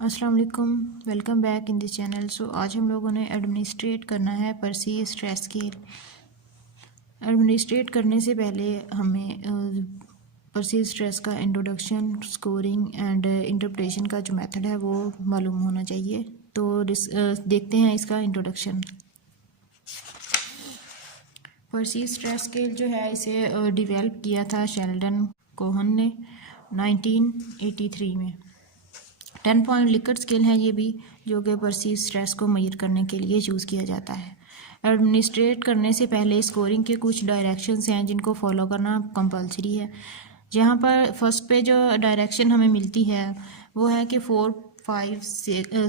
अस्सलाम वालेकुम, welcome back in this channel. So आज हम लोगों ने एडमिनिस्ट्रेट करना है पर्सीव स्ट्रेस स्केल। एडमिनिस्ट्रेट करने से पहले हमें पर्सीव स्ट्रेस का इंट्रोडक्शन, स्कोरिंग एंड इंटरप्रिटेशन का जो मेथड है वो मालूम होना चाहिए। तो देखते हैं इसका इंट्रोडक्शन। पर्सीव स्ट्रेस स्केल जो है इसे डेवलप किया था शेल्डन कोहन ने 1983 में। 10 पॉइंट लिकर्ट स्केल है ये भी, जो कि परसीव स्ट्रेस को मेजर करने के लिए यूज़ किया जाता है। एडमिनिस्ट्रेट करने से पहले स्कोरिंग के कुछ डायरेक्शंस हैं जिनको फॉलो करना कंपलसरी है। जहाँ पर फर्स्ट पे जो डायरेक्शन हमें मिलती है वो है कि 4, 5,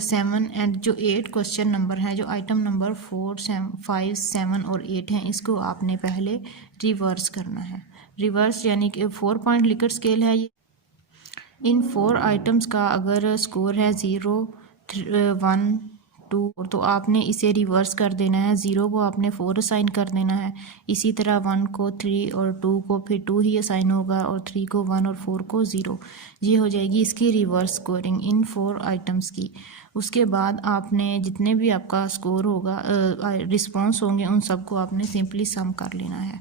7 एंड जो 8 क्वेश्चन नंबर हैं, जो आइटम नंबर 4, 5, 7 और 8 हैं, इसको आपने पहले रिवर्स करना है। रिवर्स यानी कि 4 पॉइंट लिकर्ट स्केल है ये। इन 4 आइटम्स का अगर स्कोर है 0, 1, 2 तो आपने इसे रिवर्स कर देना है। 0 को आपने 4 असाइन कर देना है, इसी तरह 1 को 3 और 2 को फिर 2 ही असाइन होगा, और 3 को 1 और 4 को 0। ये हो जाएगी इसकी रिवर्स स्कोरिंग इन 4 आइटम्स की। उसके बाद आपने जितने भी आपका स्कोर होगा, रिस्पॉन्स होंगे, उन सबको आपने सिंपली सम कर लेना है।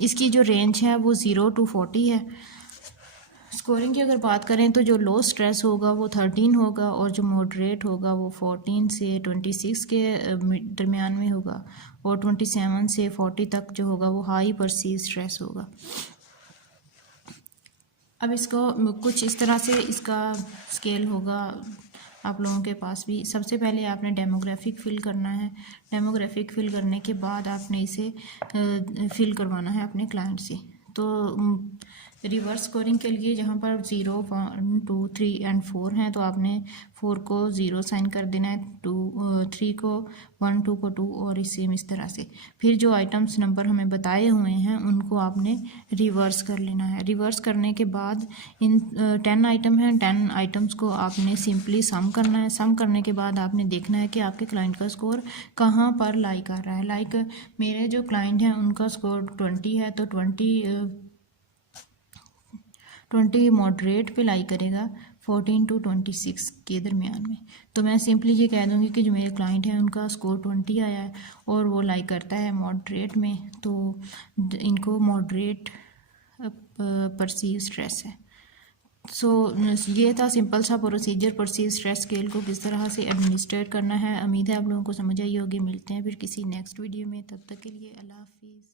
इसकी जो रेंज है वो 0 to 40 है। स्कोरिंग की अगर बात करें तो जो लो स्ट्रेस होगा वो 13 होगा, और जो मॉडरेट होगा वो 14 से 26 के दरमियान में होगा, और 27 से 40 तक जो होगा वो हाई परसीव स्ट्रेस होगा। अब इसको कुछ इस तरह से इसका स्केल होगा आप लोगों के पास भी। सबसे पहले आपने डेमोग्राफिक फिल करना है। डेमोग्राफिक फिल करने के बाद आपने इसे फिल करवाना है अपने क्लाइंट से। तो रिवर्स स्कोरिंग के लिए जहाँ पर 0, 1, 2, 3 एंड 4 हैं, तो आपने 4 को 0 साइन कर देना है, 3 को 1, 2 को 2, और इस तरह से। फिर जो आइटम्स नंबर हमें बताए हुए हैं उनको आपने रिवर्स कर लेना है। रिवर्स करने के बाद इन 10 आइटम हैं, 10 आइटम्स को आपने सिंपली सम करना है। सम करने के बाद आपने देखना है कि आपके क्लाइंट का स्कोर कहाँ पर लाई कर रहा है। लाइक मेरे जो क्लाइंट हैं उनका स्कोर 20 है, तो 20 मॉडरेट पे लाई करेगा, 14 to 26 के दरमियान में। तो मैं सिंपली ये कह दूँगी कि जो मेरे क्लाइंट हैं उनका स्कोर 20 आया है और वो लाई करता है मॉडरेट में, तो इनको मॉडरेट परसीव स्ट्रेस है। सो ये था सिंपल सा प्रोसीजर, परसीव स्ट्रेस स्केल को किस तरह से एडमिनिस्ट्रेट करना है। उम्मीद है आप लोगों को समझ आई होगी। मिलते हैं फिर किसी नेक्स्ट वीडियो में, तब तक के लिए अल्लाह हाफिज़।